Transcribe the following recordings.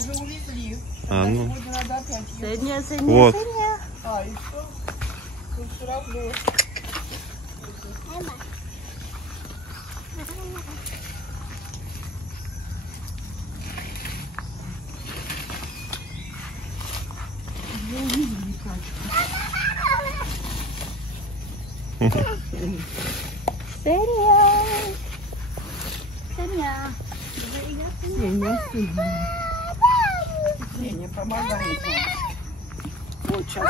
Уже увезли. А, ну. Сегодня надо опять ехать. Средняя, Вот. средняя. А, и что? Тут все равно. Средняя. Средняя. Не помогает. Вот сейчас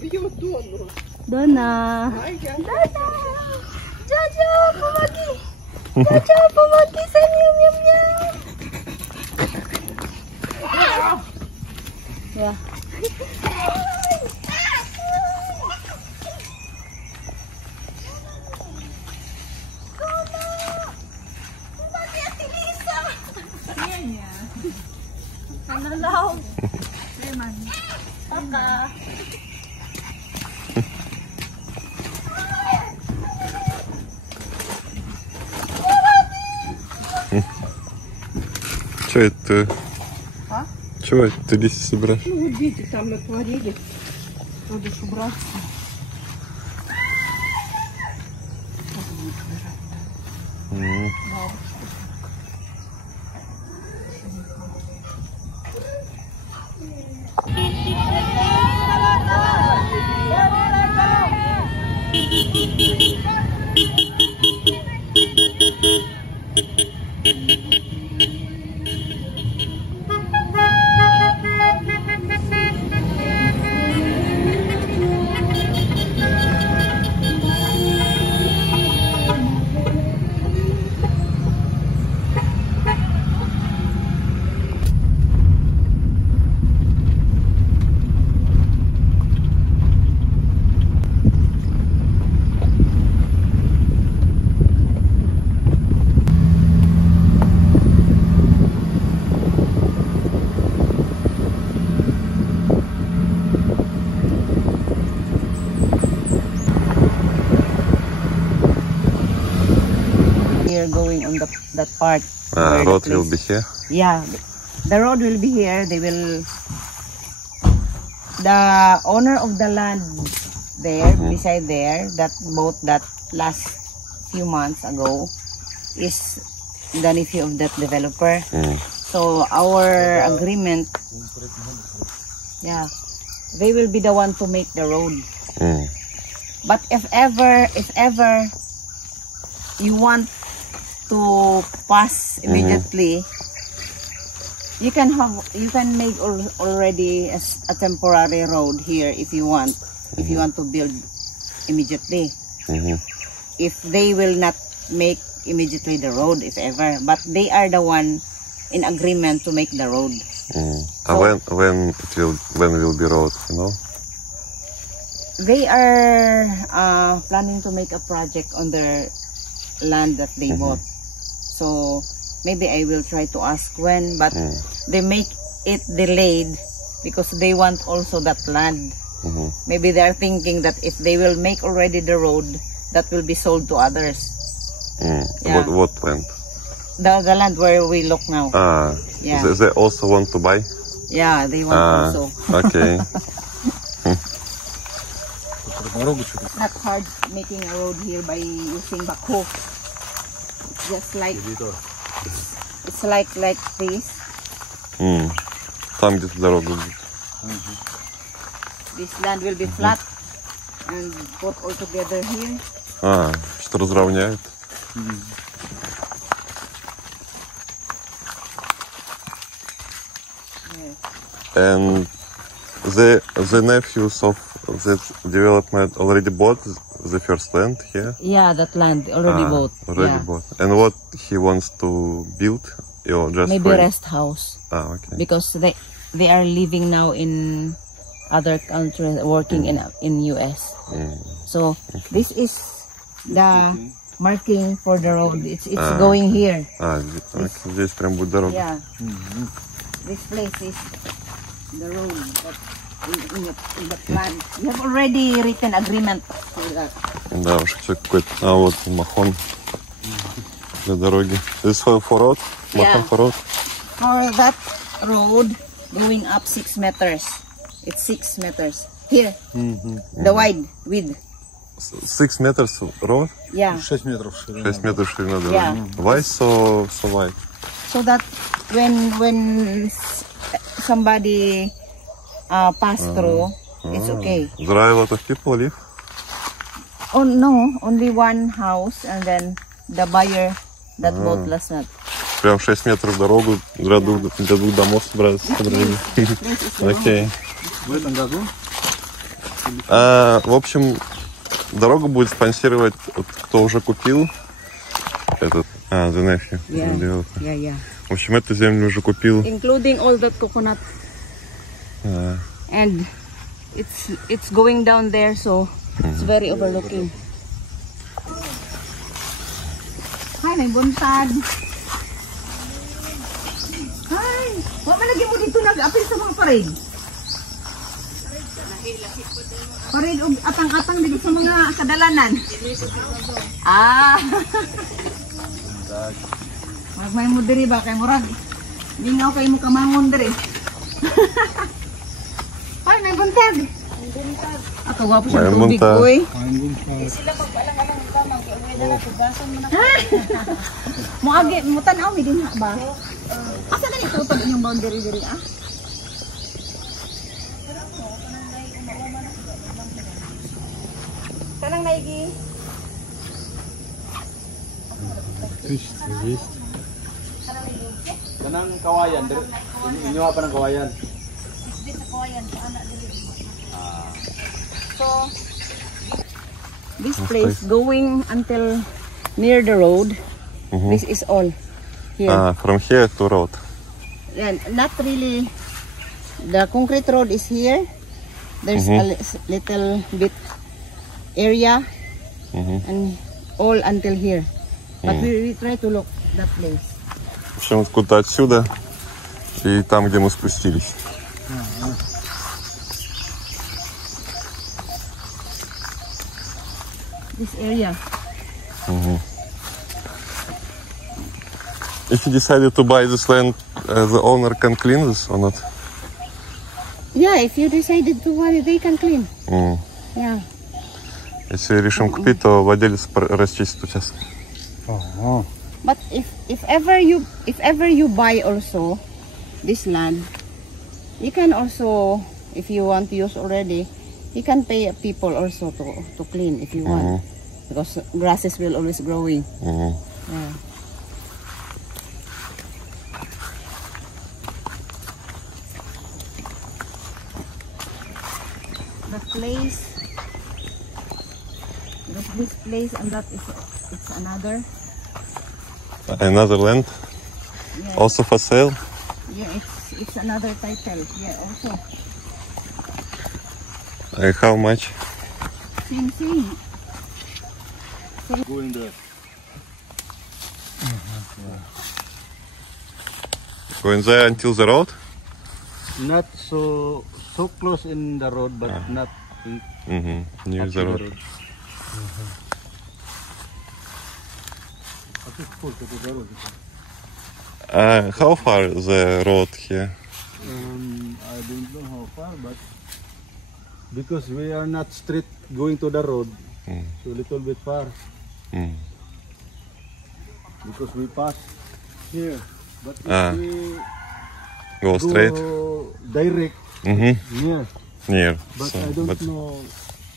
бьет Дону. Дона. Айя. Джаджа, помоги. Джаджа, помоги. Средняя, мяу-мяу. Ya. Nalalaw. Leman. Paka. Что это? А? Чего это ты листья собираешь? Ну, вот видите, там натворили. Надо ж убраться. Going on that part. Road will be here. Yeah, the road will be here. They will. The owner of the land there, beside there, that bought that last few months ago, is the nephew of that developer. So our agreement, yeah, they will be the one to make the road. But if ever you want to pass immediately, you can make already a temporary road here if you want to build immediately. If they will not make immediately the road, if ever, but they are the one in agreement to make the road. So, when will be road, you know? They are planning to make a project on their land that they bought. So maybe I will try to ask when, but they make it delayed because they want also that land. Maybe they are thinking that if they will make already the road, that will be sold to others. Yeah. What land? The land where we look now. Yeah. They also want to buy? Yeah, they want also. Okay. Not hard making a road here by using backhoe. Just like it's like this. Там где-то дорога будет. This land will be flat and put all together here. Что разровняет? Yes. And the nephews of that development already bought the first land here? Yeah, that land already bought. Already bought. And what he wants to build? Or just maybe rest house. Okay. Because they are living now in other countries, working in US. So this is the marking for the road. It's going here. Здесь прям будет дорога. Yeah. This place is the road that in the plan. You have already written agreement for that. Да, уж все какой-то. А вот махон для дороги. This for road? bottom for road. For that road going up 6 meters. It's 6 meters. Here, the width. 6 meters road? Yeah. 6 метров ширина. 6 метров ширина дороги. Yeah. Why so wide? So that when somebody pass through, it's okay. There are a lot of people live? Oh no, only one house and then the buyer that bought last night. Прям 6 метров дорогу для двух домов собрались. Окей. В этом году? В общем, дорогу будет спонсировать кто уже купил этот. The nephew. Yeah. В общем, эту землю уже купил. Including all that coconut. And it's going down there, so it's very overlooking. Hi, may buntag. Hi, wa man lagi mo dito nag-apil sa mga parade. Parade og atang-atang dito sa mga kadalanan. Magmay mo diri ba kay murag lingaw kay mo kamangon diri. Ay, may buntag. Ako gwapo sa May tubig, buntag. boy. Sila magpaalang-alang ka, mag-uwi na lang, tugasan mo na. Muagi, mutanaw, may din ba? Asa na ito pag inyong boundary diri, ah? Kanang naigi. Kanang kawayan. Inyo pa ng kawayan. So, this place going until near the road, this is all here. From here to road. And not really, the concrete road is here. There's a little bit area and all until here. But we try to look that place. В общем, куда отсюда и там, где мы спустились. This area. If you decided to buy this land, the owner can clean this or not? Yeah, if you decided to want it, they can clean. Yeah. Если решим купить, то владелец расчистит участок. But if ever you buy also this land, you can also, if you want to use already, you can pay people also to clean if you want, because grasses will always growing. Yeah. The place, this place and that is it's another. Another land, Yeah. also for sale. Yeah, it's another title. Yeah, also. How much? Same thing. Going there. Going there until the road? Not so close in the road, but not in Near up the to road. How far the road here? I don't know how far, but because we are not straight going to the road, so a little bit far. Because we pass here, but if we Go straight? go direct near, Near. but So, I don't but- know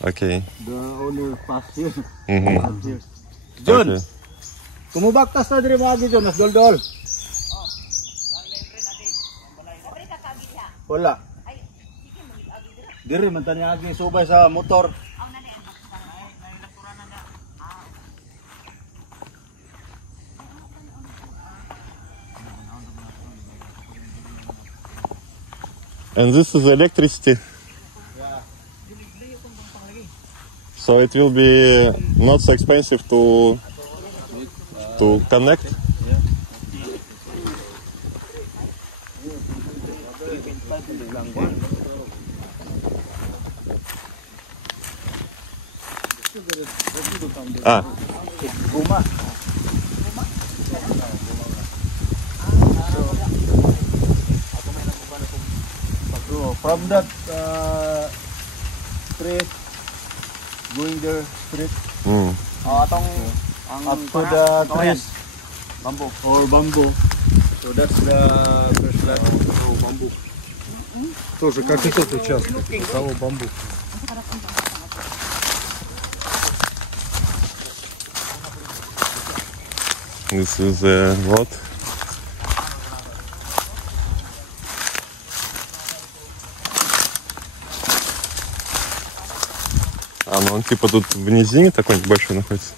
Okay. the owner pass here. Mhm. Here. John, Okay. kumubaktas na diri mga John, mas doldol. Wala. Diri man tani agi subay sa motor. And this is electricity. So it will be not so expensive to connect. Guma. From that street, going there straight Atong up to the trees or bamboo. So that's the first land. So bamboo. Тоже как и тот участок, того бамбук. This is the what? Ну он типа тут в низине такой небольшой находится.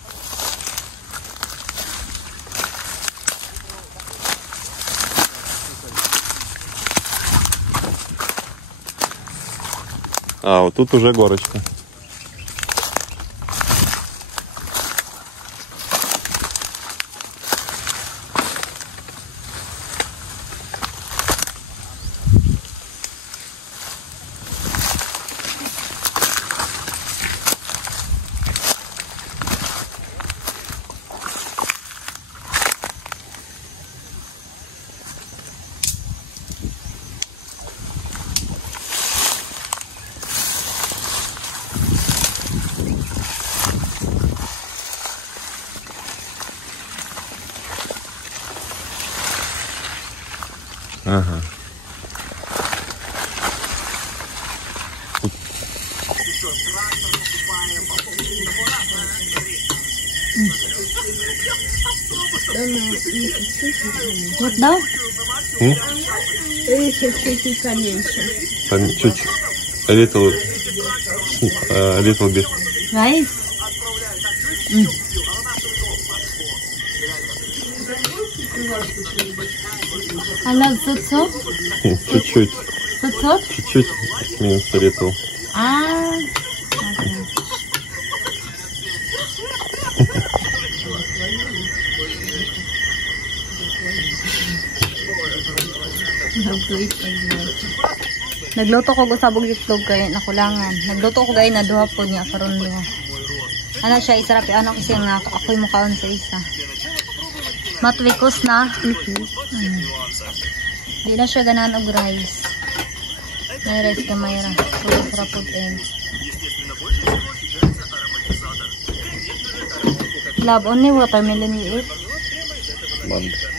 Вот тут уже горочка. Ага. What now? Чуть-чуть поменьше. Там чуть little bit. Rice? I love soup. Чуть-чуть. Soup? Чуть-чуть means little. Ah. Okay. Nagluto ko gusabog itlog kay nakulangan. Nagluto ko gay na duha po niya karon duha. Ana siya isarap ano kasi nga ako'y mukaon sa isa. Matwikos na. Di na siya ganahan og rice. May rice kamay ra. Puro para putin. Love only watermelon you eat. Ладно.